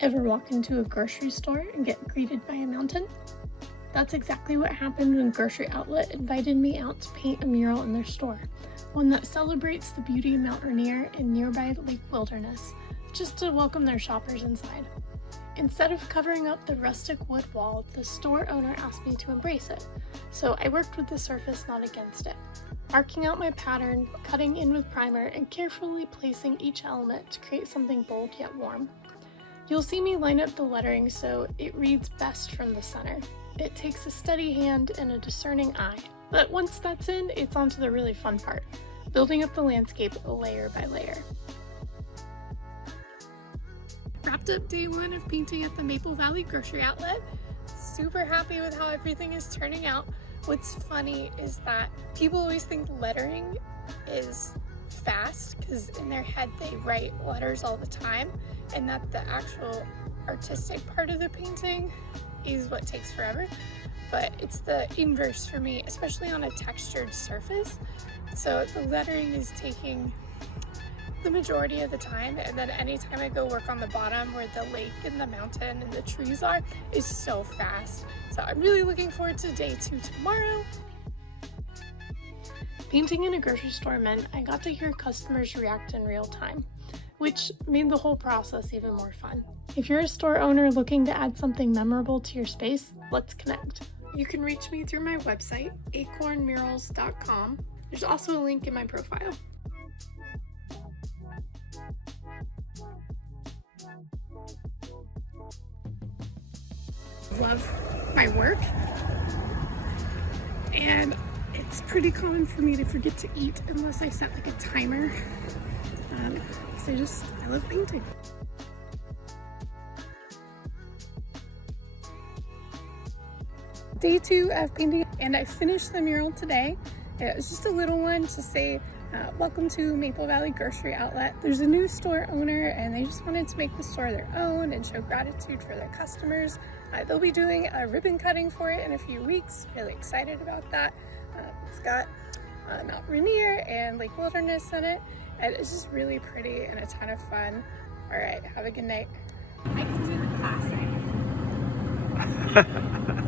Ever walk into a grocery store and get greeted by a mountain? That's exactly what happened when Grocery Outlet invited me out to paint a mural in their store, one that celebrates the beauty of Mount Rainier and nearby Lake Wilderness, just to welcome their shoppers inside. Instead of covering up the rustic wood wall, the store owner asked me to embrace it, so I worked with the surface, not against it, marking out my pattern, cutting in with primer, and carefully placing each element to create something bold yet warm. You'll see me line up the lettering so it reads best from the center. It takes a steady hand and a discerning eye, but once that's in, it's on to the really fun part, building up the landscape layer by layer. Wrapped up day one of painting at the Maple Valley Grocery Outlet. Super happy with how everything is turning out. What's funny is that people always think lettering is fast because in their head they write letters all the time, and that the actual artistic part of the painting is what takes forever, but it's the inverse for me, especially on a textured surface. So the lettering is taking the majority of the time, and then anytime I go work on the bottom where the lake and the mountain and the trees are is so fast. So I'm really looking forward to day 2 tomorrow. Painting in a grocery store meant I got to hear customers react in real time, which made the whole process even more fun. If you're a store owner looking to add something memorable to your space, let's connect. You can reach me through my website, acornmurals.com. There's also a link in my profile. Love my work, and it's pretty common for me to forget to eat unless I set like a timer, because I love painting. Day 2 of painting, and I finished the mural today. It was just a little one to say welcome to Maple Valley Grocery Outlet. There's a new store owner and they just wanted to make the store their own and show gratitude for their customers. They'll be doing a ribbon cutting for it in a few weeks. Really excited about that. It's got Mount Rainier and Lake Wilderness in it, and it's just really pretty and a ton of fun. All right, have a good night. I can do the classic.